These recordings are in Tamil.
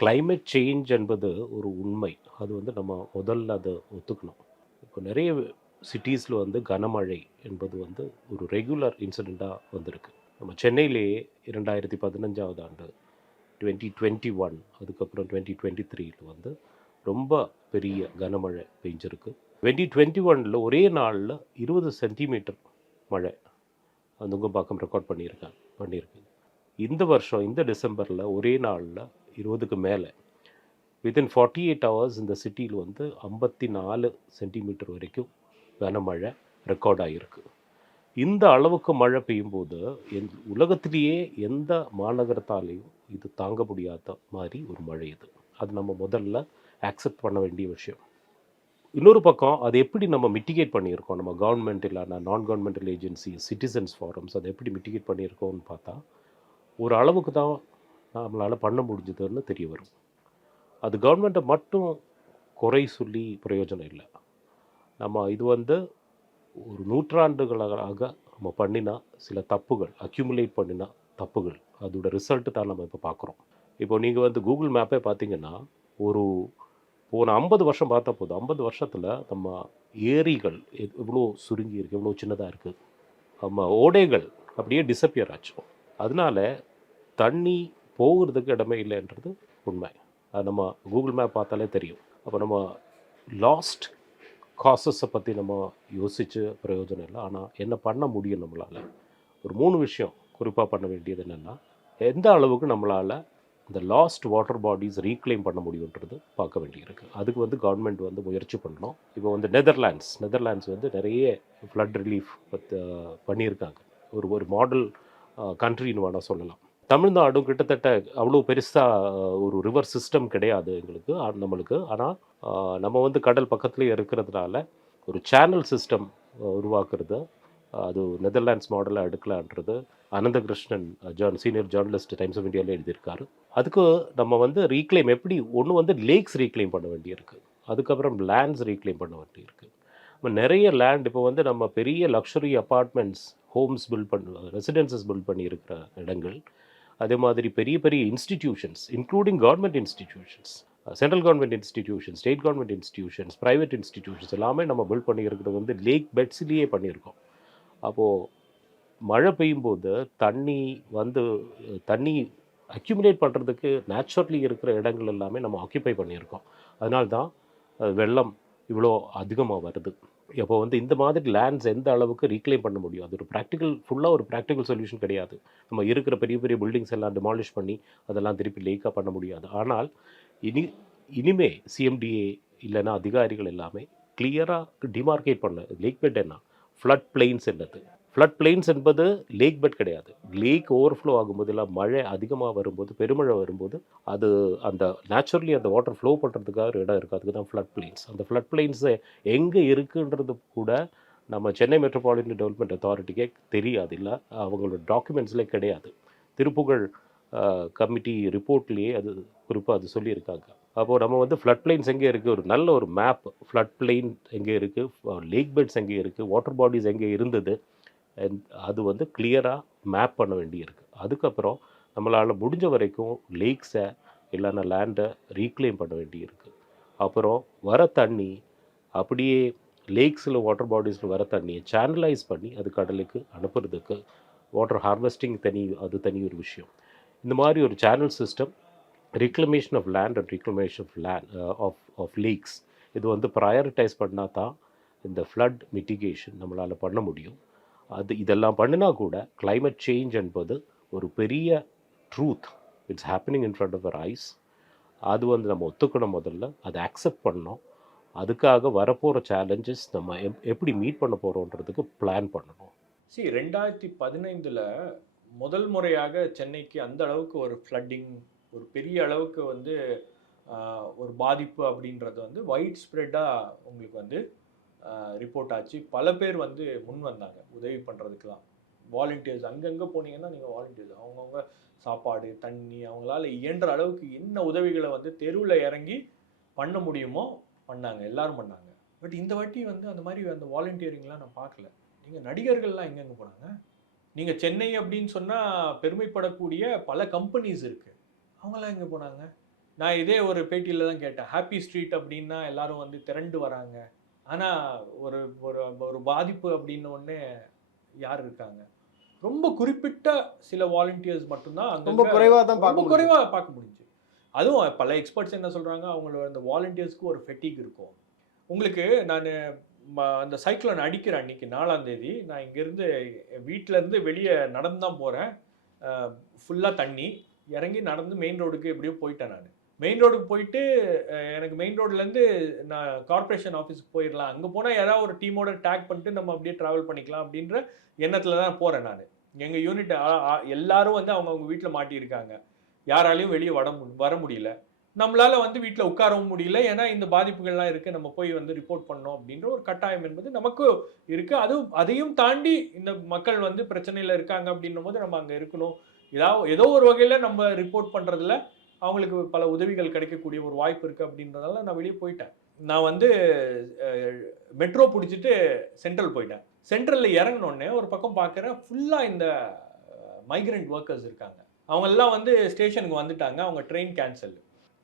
கிளைமேட் சேஞ்ச் என்பது ஒரு உண்மை. அது வந்து நம்ம முதல்ல அதை ஒத்துக்கணும். இப்போ நிறைய சிட்டிஸில் வந்து கனமழை என்பது வந்து ஒரு ரெகுலர் இன்சிடெண்ட்டாக வந்திருக்கு. நம்ம சென்னையிலேயே இரண்டாயிரத்தி பதினஞ்சாவது ஆண்டு டுவெண்ட்டி டுவெண்ட்டி ஒன் அதுக்கப்புறம் டுவெண்ட்டி டுவெண்ட்டி த்ரீயில் வந்து ரொம்ப பெரிய கனமழை பெஞ்சிருக்கு. டுவெண்ட்டி டுவெண்ட்டி ஒனில் ஒரே நாளில் இருபது சென்டிமீட்டர் மழை அந்த பக்கம் ரெக்கார்ட் பண்ணியிருக்காங்க பண்ணியிருக்கு. இந்த வருஷம் இந்த டிசம்பரில் ஒரே நாளில் இருபதுக்கு மேலே. வித்தின் ஃபார்ட்டி எயிட் ஹவர்ஸ் இந்த சிட்டியில் வந்து ஐம்பத்தி நாலு சென்டிமீட்டர் வரைக்கும் கனமழை ரெக்கார்ட் ஆகிருக்கு இந்த அளவுக்கு மழை பெய்யும்போது எந் உலகத்திலேயே எந்த மாநகரத்தாலேயும் இது தாங்க முடியாத மாதிரி ஒரு மழை இது. அது நம்ம முதல்ல ஆக்செப்ட் பண்ண வேண்டிய விஷயம். இன்னொரு பக்கம் அதை எப்படி நம்ம மிட்டிகேட் பண்ணியிருக்கோம்? நம்ம கவர்மெண்ட் இல்லைனா நான் கவர்மெண்டல் ஏஜென்சி சிட்டிசன்ஸ் ஃபாரம்ஸ் அதை எப்படி மிட்டிகேட் பண்ணியிருக்கோம்னு பார்த்தா ஒரு அளவுக்கு தான் நம்மளால் பண்ண முடிஞ்சதுன்னு தெரிய வரும். அது கவர்மெண்ட்டை மட்டும் குறை சொல்லி பிரயோஜனம் இல்லை. நம்ம இது வந்து ஒரு நூற்றாண்டுகளாக நம்ம பண்ணினா சில தப்புகள் அக்யூமுலேட் பண்ணினா தப்புகள் அதோட ரிசல்ட்டு தான் நம்ம இப்போ பார்க்குறோம் இப்போ நீங்கள் வந்து கூகுள் மேப்பே பார்த்தீங்கன்னா ஒரு போன ஐம்பது வருஷம் பார்த்தா போதும். ஐம்பது வருஷத்தில் நம்ம ஏரிகள் எவ்வளோ சுருங்கி இருக்குது எவ்வளோ சின்னதாக இருக்குது நம்ம ஓடைகள் அப்படியே டிசப்பியர் ஆச்சு. அதனால தண்ணி போகிறதுக்கு இடமே இல்லைன்றது உண்மை. அது நம்ம கூகுள் மேப் பார்த்தாலே தெரியும். அப்போ நம்ம லாஸ்ட் காசஸை பற்றி நம்ம யோசித்து பிரயோஜனம் இல்லை. ஆனால் என்ன பண்ண முடியும் நம்மளால்? ஒரு மூணு விஷயம் குறிப்பாக பண்ண வேண்டியது என்னென்னா எந்த அளவுக்கு நம்மளால் இந்த லாஸ்ட் வாட்டர் பாடிஸ் ரீக்ளைம் பண்ண முடியுன்றது பார்க்க வேண்டியிருக்கு. அதுக்கு வந்து கவர்மெண்ட் வந்து முயற்சி பண்ணணும். இப்போ வந்து நெதர்லாண்ட்ஸ் நெதர்லாண்ட்ஸ் வந்து நிறைய ஃப்ளட் ரிலீஃப் பத்து பண்ணியிருக்காங்க. ஒரு ஒரு மாடல் கண்ட்ரின்னு வேணால் சொல்லலாம். தமிழ்நாடும் கிட்டத்தட்ட அவ்வளோ பெருசாக ஒரு ரிவர் சிஸ்டம் கிடையாது எங்களுக்கு நம்மளுக்கு. ஆனால் நம்ம வந்து கடல் பக்கத்துலேயே இருக்கிறதுனால ஒரு சேனல் சிஸ்டம் உருவாக்குறது அது நெதர்லாண்ட்ஸ் மாடலாக எடுக்கலான்றது Ananthakrishnan John senior journalist Times of இந்தியாவில் எழுதியிருக்காரு. அதுக்கு நம்ம வந்து ரீக்ளைம் எப்படி ஒன்று வந்து லேக்ஸ் ரீக்ளைம் பண்ண வேண்டியிருக்கு. அதுக்கப்புறம் லேண்ட்ஸ் ரீக்ளைம் பண்ண வேண்டியிருக்கு. நம்ம நிறைய லேண்ட் இப்போ வந்து நம்ம பெரிய லக்ஸுரி அப்பார்ட்மெண்ட்ஸ் ஹோம்ஸ் பில்ட் பண்ண ரெசிடென்சஸ் பில்ட் பண்ணியிருக்கிற இடங்கள் அதே மாதிரி பெரிய பெரிய institutions including government institutions central government institution state government institutions private institutions எல்லாமே நம்ம பில்ட் பண்ணியிருக்கிறது வந்து லேக் பெட்ஸ்லேயே பண்ணியிருக்கோம். அப்போது மழை பெய்யும்போது தண்ணி வந்து தண்ணி அக்யூமுலேட் பண்ணுறதுக்கு நேச்சுரலி இருக்கிற இடங்கள் எல்லாமே நம்ம ஆக்கியபை பண்ணியிருக்கோம். அதனால்தான் வெள்ளம் இவ்வளோ அதிகமாக வருது. அப்போ வந்து இந்த மாதிரி லேண்ட்ஸ் எந்த அளவுக்கு ரீக்ளைம் பண்ண முடியும்? அது ஒரு ப்ராக்டிக்கல் ஃபுல்லாக ஒரு ப்ராக்டிக்கல் சொல்யூஷன் கிடையாது. நம்ம இருக்கிற பெரிய பெரிய பில்டிங்ஸ் எல்லாம் டிமாலிஷ் பண்ணி அதெல்லாம் திருப்பி லீக்காக பண்ண முடியாது. ஆனால் இனி இனிமே சிஎம்டிஏ இல்லைன்னா அதிகாரிகள் எல்லாமே கிளியராக டிமார்க்கேட் பண்ண. லேக் பெட் என்ன? ஃப்ளட் பிளெயின்ஸ் என்னது? ஃப்ளட் பிளெயின்ஸ் என்பது லேக் பெட் கிடையாது. லேக் ஓவர்ஃப்ளோ ஆகும்போது இல்லை மழை அதிகமாக வரும்போது பெருமழை வரும்போது அது அந்த நேச்சுரலி அந்த வாட்டர் ஃப்ளோ பண்ணுறதுக்காக ஒரு இடம் இருக்குது அதுக்கு தான் ஃப்ளட் பிளெயின்ஸ் அந்த ஃப்ளட் பிளெயின்ஸு எங்கே இருக்குன்றது கூட நம்ம சென்னை மெட்ரோபாலிட்டன் டெவலப்மெண்ட் அத்தாரிட்டிக்கே தெரியாது. இல்லை அவங்களோட டாக்குமெண்ட்ஸ்லேயே கிடையாது. திருப்புகழ் கமிட்டி ரிப்போர்ட்லேயே அது குறிப்பாக அது சொல்லியிருக்காங்க. அப்போது நம்ம வந்து ஃப்ளட் பிளைன்ஸ் எங்கே இருக்குது ஒரு நல்ல ஒரு மேப் ஃப்ளட் பிளைன் எங்கே இருக்குது லேக் பெட்ஸ் எங்கே இருக்குது வாட்டர் பாடிஸ் எங்கே இருந்தது? அது வந்து கிளியராக மேப் பண்ண வேண்டியிருக்கு. அதுக்கப்புறம் நம்மளால் முடிஞ்ச வரைக்கும் லேக்ஸை இல்லைன்னா லேண்டை ரீக்ளைம் பண்ண வேண்டியிருக்கு. அப்புறம் வர தண்ணி அப்படியே லேக்ஸில் வாட்டர் பாடிஸில் வர தண்ணியை சேனலைஸ் பண்ணி அது கடலுக்கு அனுப்புறதுக்கு வாட்டர் ஹார்வெஸ்டிங் தனி அது தனி ஒரு விஷயம். இந்த மாதிரி ஒரு channel system reclamation of land and reclamation of land of of lakes இது வந்து ப்ரையாரிட்டைஸ் பண்ணால் தான் இந்த ஃப்ளட் மிட்டிகேஷன் நம்மளால் பண்ண முடியும். அது இதெல்லாம் பண்ணினா கூட கிளைமேட் சேஞ்ச் என்பது ஒரு பெரிய truth it's happening in front of our eyes அது வந்து நம்ம ஒத்துக்கணும் முதல்ல அதை அக்செப்ட் பண்ணோம் அதுக்காக வரப்போகிற சேலஞ்சஸ் நம்ம எப் எப்படி மீட் பண்ண போகிறோன்றதுக்கு பிளான் பண்ணணும். சரி ரெண்டாயிரத்தி பதினைந்தில் முதல் முறையாக சென்னைக்கு அந்த அளவுக்கு ஒரு ஃப்ளட்டிங் ஒரு பெரிய அளவுக்கு வந்து ஒரு பாதிப்பு அப்படின்றது வந்து ஒயிட் ஸ்ப்ரெட்டாக உங்களுக்கு வந்து ரிப்போர்ட் ஆச்சு. பல பேர் வந்து முன் வந்தாங்க. உதவி பண்ணுறதுக்கெலாம் வாலண்டியர்ஸ் அங்கங்கே போனீங்கன்னா நீங்கள் வாலண்டியர்ஸ் அவங்கவுங்க சாப்பாடு தண்ணி அவங்களால இயன்ற அளவுக்கு என்ன உதவிகளை வந்து தெருவில் இறங்கி பண்ண முடியுமோ பண்ணாங்க. எல்லாரும் பண்ணாங்க. பட் இந்த வாட்டி வந்து அந்த மாதிரி அந்த வாலண்டியரிங்லாம் நான் பார்க்கல. நீங்கள் நடிகர்கள்லாம் எங்கெங்கே போனாங்க? நீங்கள் சென்னை அப்படின்னு சொன்னால் பெருமைப்படக்கூடிய பல கம்பெனிஸ் இருக்குது அவங்களாம் எங்கே போனாங்க? நான் இதே ஒரு பேட்டியில் தான் கேட்டேன். ஹாப்பி ஸ்ட்ரீட் அப்படின்னா எல்லாரும் வந்து திரண்டு வராங்க. ஆனால் ஒரு ஒரு ஒரு பாதிப்பு அப்படின்னு ஒன்று யார் இருக்காங்க? ரொம்ப குறிப்பிட்ட சில வாலண்டியர்ஸ் மட்டும்தான் அங்க ரொம்ப குறைவா தான் பார்க்க முடியும் குறைவா பார்க்க முடிஞ்சு அதுவும் பல எக்ஸ்பர்ட்ஸ் என்ன சொல்றாங்க? அவங்களோட அந்த வாலண்டியர்ஸ்க்கு ஒரு ஃபெட்டிக் இருக்கும். உங்களுக்கு நான் அந்த சைக்ளோன் அடிக்கிற அன்னைக்கு நாலாம் தேதி நான் இங்கேருந்து வீட்டில இருந்து வெளியே நடந்து தான் போகிறேன் ஃபுல்லாக தண்ணி இறங்கி நடந்து மெயின் ரோடுக்கு எப்படியோ போயிட்டேன் நான். மெயின் ரோடுக்கு போயிட்டு எனக்கு மெயின் ரோட்லேருந்து நான் கார்ப்பரேஷன் ஆஃபீஸுக்கு போயிடலாம். அங்கே போனால் யாராவது ஒரு டீமோட டேக் பண்ணிட்டு நம்ம அப்படியே ட்ராவல் பண்ணிக்கலாம் அப்படின்ற எண்ணத்தில் தான் போகிறேன் நான். எங்கள் யூனிட் எல்லாரும் வந்து அவங்கவுங்க வீட்டில் மாட்டியிருக்காங்க. யாராலையும் வெளியே வர மு- வர முடியல. நம்மளால் வந்து வீட்டில் உட்காரவும் முடியல. ஏன்னா இந்த பாதிப்புகள்லாம் இருக்குது நம்ம போய் வந்து ரிப்போர்ட் பண்ணோம் அப்படின்ற ஒரு கட்டாயம் என்பது நமக்கு இருக்குது அதுவும் அதையும் தாண்டி இந்த மக்கள் வந்து பிரச்சனையில் இருக்காங்க அப்படின்னும் போது நம்ம அங்கே இருக்கணும். ஏதாவது ஏதோ ஒரு வகையில் நம்ம ரிப்போர்ட் பண்ணுறதுல அவங்களுக்கு பல உதவிகள் கிடைக்கக்கூடிய ஒரு வாய்ப்பு இருக்கு அப்படின்றதால நான் வெளியே போயிட்டேன். நான் வந்து மெட்ரோ பிடிச்சிட்டு சென்ட்ரல் போயிட்டேன். சென்ட்ரலில் இறங்கினோடனே ஒரு பக்கம் பார்க்குறேன் ஃபுல்லாக இந்த மைக்ரண்ட் ஒர்க்கர்ஸ் இருக்காங்க. அவங்க எல்லாம் வந்து ஸ்டேஷனுக்கு வந்துட்டாங்க அவங்க train cancel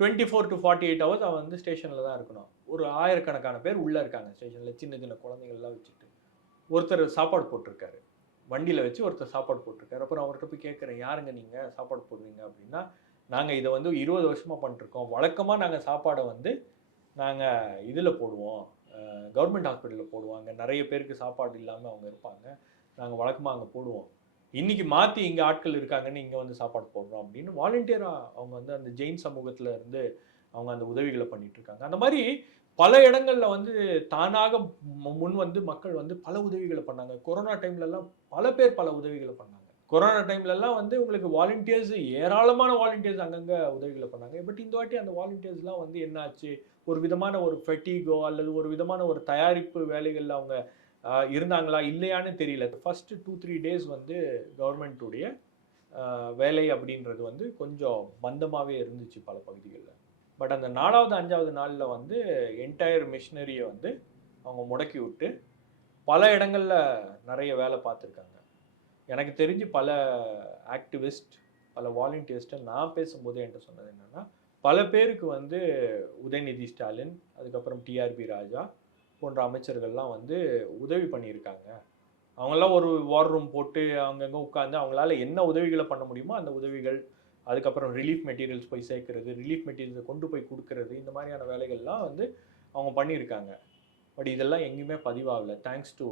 twenty four to forty eight hours அவன் வந்து ஸ்டேஷனில் தான் இருக்கணும். ஒரு ஆயிரக்கணக்கான பேர் உள்ளே இருக்காங்க ஸ்டேஷனில் சின்ன சின்ன குழந்தைங்கள்லாம் வச்சுட்டு. ஒருத்தர் சாப்பாடு போட்டிருக்காரு. வண்டியில் வச்சு ஒருத்தர் சாப்பாடு போட்டிருக்காரு. அப்புறம் அவர்கிட்ட போய் கேட்குறேன் யாருங்க நீங்கள் சாப்பாடு போடுவீங்க அப்படின்னா நாங்கள் இதை வந்து இருபது வருஷமாக பண்ணிருக்கோம் வழக்கமாக நாங்கள் சாப்பாடை வந்து நாங்கள் இதில் போடுவோம். கவர்மெண்ட் ஹாஸ்பிட்டலில் போடுவாங்க நிறைய பேருக்கு சாப்பாடு இல்லாமல் அவங்க இருப்பாங்க. நாங்கள் வழக்கமாக அங்கே போடுவோம். இன்றைக்கி மாற்றி இங்கே ஆட்கள் இருக்காங்கன்னு இங்கே வந்து சாப்பாடு போடுறோம் அப்படின்னு வாலண்டியராக அவங்க வந்து அந்த ஜெயின் சமூகத்தில் இருந்து அவங்க அந்த உதவிகளை பண்ணிகிட்ருக்காங்க அந்த மாதிரி பல இடங்களில் வந்து தானாக முன் வந்து மக்கள் வந்து பல உதவிகளை பண்ணாங்க. கொரோனா டைம்லலாம் பல பேர் பல உதவிகளை பண்ணாங்க. கொரோனா டைம்லலாம் வந்து உங்களுக்கு வாலண்டியர்ஸ் ஏராளமான வாலண்டியர்ஸ் அங்கங்கே உதவிகளை பண்ணாங்க. பட் இந்த வாட்டி அந்த வாலண்டியர்ஸ்லாம் வந்து என்னாச்சு? ஒரு விதமான ஒரு ஃபெட்டிகோ அல்லது ஒரு விதமான ஒரு தயாரிப்பு வேலைகளில் அவங்க இருந்தாங்களா இல்லையான்னு தெரியல. ஃபஸ்ட்டு டூ த்ரீ டேஸ் வந்து கவர்மெண்ட்டுடைய வேலை அப்படின்றது வந்து கொஞ்சம் மந்தமாகவே இருந்துச்சு பல பகுதிகளில். பட் அந்த நாலாவது அஞ்சாவது நாளில் வந்து என்டையர் மிஷினரியை வந்து அவங்க முடக்கி விட்டு பல இடங்களில் நிறைய வேலை பார்த்துருக்காங்க. எனக்கு தெரிஞ்சு பல ஆக்டிவிஸ்ட் பல வாலண்டியர்ஸ்ட்டு நான் பேசும்போது என்கிட்ட சொன்னது என்னென்னா பல பேருக்கு வந்து உதயநிதி ஸ்டாலின் அதுக்கப்புறம் டிஆர்பி ராஜா போன்ற அமைச்சர்கள்லாம் வந்து உதவி பண்ணியிருக்காங்க. அவங்கெல்லாம் ஒரு வார் ரூம் போட்டு அங்கங்கே உட்காந்து அவங்களால என்ன உதவிகளை பண்ண முடியுமோ அந்த உதவிகள் அதுக்கப்புறம் ரிலீஃப் மெட்டீரியல்ஸ் போய் சேர்க்கறது ரிலீஃப் மெட்டீரியல்ஸை கொண்டு போய் கொடுக்கறது இந்த மாதிரியான வேலைகள்லாம் வந்து அவங்க பண்ணியிருக்காங்க. பட் இதெல்லாம் எங்கேயுமே பதிவாகலை. தேங்க்ஸ் டு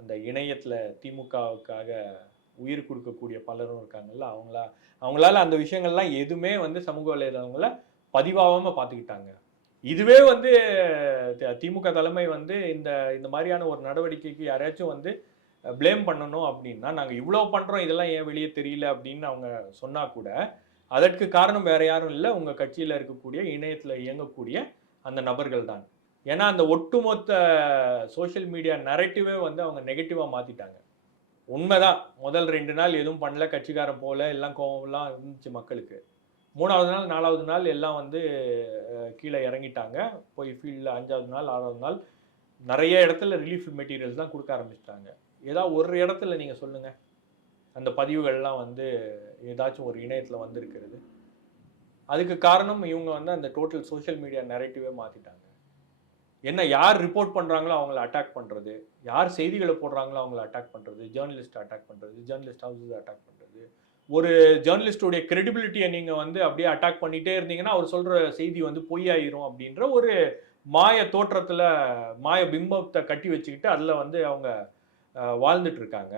அந்த இணையத்தில் திமுகவுக்காக உயிர் கொடுக்கக்கூடிய பலரும் இருக்காங்கல்ல அவங்களா அவங்களால அந்த விஷயங்கள்லாம் எதுவுமே வந்து சமூக வலைதளங்கள பதிவாகாமல் பார்த்துக்கிட்டாங்க. இதுவே வந்து திமுக தலைமை வந்து இந்த இந்த மாதிரியான ஒரு நடவடிக்கைக்கு யாரையாச்சும் வந்து ப்ளேம் பண்ணணும் அப்படின்னா நாங்கள் இவ்வளோ பண்ணுறோம் இதெல்லாம் ஏன் வெளியே தெரியல அப்படின்னு அவங்க சொன்னால் கூட அதற்கு காரணம் வேற யாரும் இல்லை. உங்கள் கட்சியில் இருக்கக்கூடிய இணையத்தில் இயங்கக்கூடிய அந்த நபர்கள் தான் ஏன்னா அந்த ஒட்டுமொத்த சோஷியல் மீடியா நரேட்டிவே வந்து அவங்க நெகட்டிவாக மாற்றிட்டாங்க உண்மைதான். முதல் ரெண்டு நாள் எதுவும் பண்ணல கட்சிக்காரன் போல எல்லாம் கோவம்லாம் இருந்துச்சு மக்களுக்கு. மூணாவது நாள் நாலாவது நாள் எல்லாம் வந்து கீழே இறங்கிட்டாங்க. போய் ஃபீல்டில் அஞ்சாவது நாள் ஆறாவது நாள் நிறைய இடத்துல ரிலீஃப் மெட்டீரியல்ஸ் தான் கொடுக்க ஆரம்பிச்சிட்டாங்க. ஏதாவது ஒரு இடத்துல நீங்கள் சொல்லுங்கள் அந்த பதிவுகள்லாம் வந்து ஏதாச்சும் ஒரு இணையத்தில் வந்திருக்கிறது. அதுக்கு காரணம் இவங்க வந்து அந்த டோட்டல் சோஷியல் மீடியா நெரேட்டிவே மாற்றிட்டாங்க என்ன யார் ரிப்போர்ட் பண்ணுறாங்களோ அவங்கள அட்டாக் பண்ணுறது யார் செய்திகளை போடுறாங்களோ அவங்கள அட்டாக் பண்ணுறது ஜேர்னலிஸ்ட் அட்டாக் பண்ணுறது ஜேர்னலிஸ்ட் ஹவுஸஸ் அட்டாக் பண்ணுறது ஒரு ஜேர்னலிஸ்டுடைய கிரெடிபிலிட்டியை நீங்கள் வந்து அப்படியே அட்டாக் பண்ணிகிட்டே இருந்தீங்கன்னா அவர் சொல்கிற செய்தி வந்து பொய்யாயிரும் அப்படின்ற ஒரு மாய தோற்றத்தில் மாய பிம்பத்தை கட்டி வச்சுக்கிட்டு அதில் வந்து அவங்க வாழ்ந்துட்டுருக்காங்க. இருக்காங்க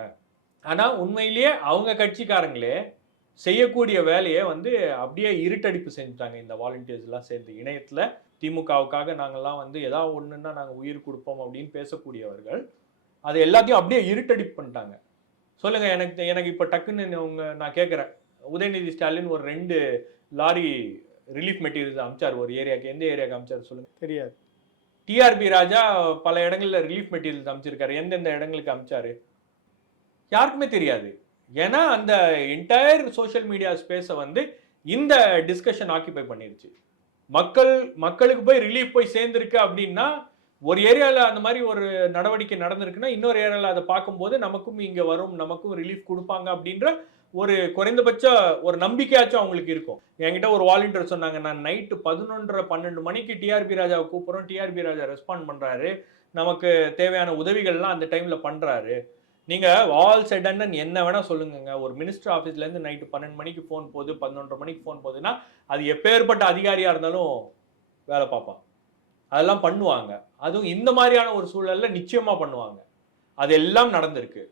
ஆனால் உண்மையிலேயே அவங்க கட்சிக்காரங்களே செய்யக்கூடிய வேலையை வந்து அப்படியே இருட்டடிப்பு செஞ்சுட்டாங்க. இந்த வாலண்டியர்ஸ்லாம் சேர்ந்து இணையத்தில் திமுகவுக்காக நாங்கள்லாம் வந்து ஏதாவது ஒன்றுன்னா நாங்கள் உயிர் கொடுப்போம் அப்படின்னு பேசக்கூடியவர்கள் அது எல்லாத்தையும் அப்படியே இருட்டடிப்பு பண்ணிட்டாங்க. சொல்லுங்க எனக்கு எனக்கு இப்போ டக்குன்னு உங்க நான் கேட்குறேன் உதயநிதி ஸ்டாலின் ஒரு ரெண்டு லாரி ரிலீஃப் மெட்டீரியல்ஸ் அமிச்சார் ஒரு ஏரியாக்கு எந்த ஏரியாக்கு அமிச்சார் சொல்லுங்க. தெரியாது. டிஆர்பி ராஜா பல இடங்கள்ல ரிலீஃப் மெட்டீரியல்ஸ் அமைச்சிருக்காரு. எந்தெந்த இடங்களுக்கு அமிச்சாரு? யாருக்குமே தெரியாது. ஏன்னா அந்த என்டையர் சோஷியல் மீடியா ஸ்பேஸை வந்து இந்த டிஸ்கஷன் ஆக்கிபை பண்ணிருச்சு. மக்கள் மக்களுக்கு போய் ரிலீஃப் போய் சேர்ந்துருக்கு அப்படின்னா ஒரு ஏரியாவில் அந்த மாதிரி ஒரு நடவடிக்கை நடந்திருக்குன்னா இன்னொரு ஏரியாவில் அதை பார்க்கும்போது நமக்கும் இங்கே வரும் நமக்கும் ரிலீஃப் கொடுப்பாங்க அப்படின்ற ஒரு குறைந்தபட்ச ஒரு நம்பிக்கையாச்சும் அவங்களுக்கு இருக்கும். என்கிட்ட ஒரு வாலண்டியர் சொன்னாங்க நான் நைட்டு பதினொன்றரை பன்னெண்டு மணிக்கு டிஆர்பி ராஜாவை கூப்பிட்றோம் டிஆர்பி ராஜா ரெஸ்பாண்ட் பண்ணுறாரு நமக்கு தேவையான உதவிகள்லாம் அந்த டைமில் பண்ணுறாரு நீங்கள் ஆல் சடன் என்ன வேணால் சொல்லுங்கங்க. ஒரு மினிஸ்டர் ஆஃபீஸ்லேருந்து நைட்டு பன்னெண்டு மணிக்கு ஃபோன் போகுது பதினொன்றரை மணிக்கு ஃபோன் போகுதுன்னா அது எப்பேற்பட்ட அதிகாரியாக இருந்தாலும் வேலை பார்ப்பான். அதெல்லாம் பண்ணுவாங்க. அதுவும் இந்த மாதிரியான ஒரு சூழலில் நிச்சயமாக பண்ணுவாங்க. அது எல்லாம் நடந்திருக்கு.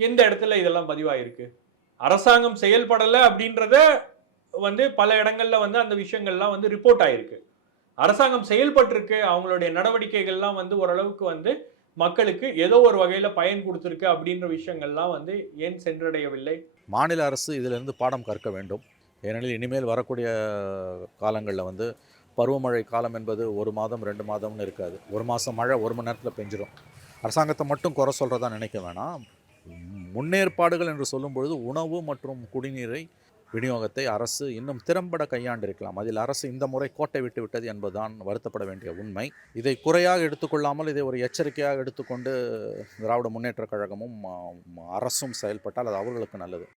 எந்த இடத்துல இதெல்லாம் பதிவாயிருக்கு? அரசாங்கம் செயல்படலை அப்படின்றத வந்து பல இடங்கள்ல வந்து அந்த விஷயங்கள்லாம் வந்து ரிப்போர்ட் ஆயிருக்கு. அரசாங்கம் செயல்பட்டிருக்கு. அவங்களுடைய நடவடிக்கைகள்லாம் வந்து ஓரளவுக்கு வந்து மக்களுக்கு ஏதோ ஒரு வகையில் பயன் கொடுத்துருக்கு அப்படின்ற விஷயங்கள்லாம் வந்து ஏன் சென்றடையவில்லை? மாநில அரசு இதிலிருந்து பாடம் கற்க வேண்டும். ஏனெனில் இனிமேல் வரக்கூடிய காலங்களில் வந்து பருவமழை காலம் என்பது ஒரு மாதம் ரெண்டு மாதம்னு இருக்காது. ஒரு மாதம் மழை ஒரு மணி நேரத்தில் பெஞ்சிடும் அரசாங்கத்தை மட்டும் குறை சொல்கிறதா நினைக்க வேணாம். முன்னேற்பாடுகள் என்று சொல்லும்பொழுது உணவு மற்றும் குடிநீரை விநியோகத்தை அரசு இன்னும் திறம்பட கையாண்டிருக்கலாம். அதில் அரசு இந்த முறை கோட்டை விட்டு விட்டது என்பதுதான் வருத்தப்பட வேண்டிய உண்மை. இதை குறையாக எடுத்துக்கொள்ளாமல் இதை ஒரு எச்சரிக்கையாக எடுத்துக்கொண்டு திராவிட முன்னேற்றக் கழகமும் அரசும் செயல்பட்டால் அது அவர்களுக்கு நல்லது.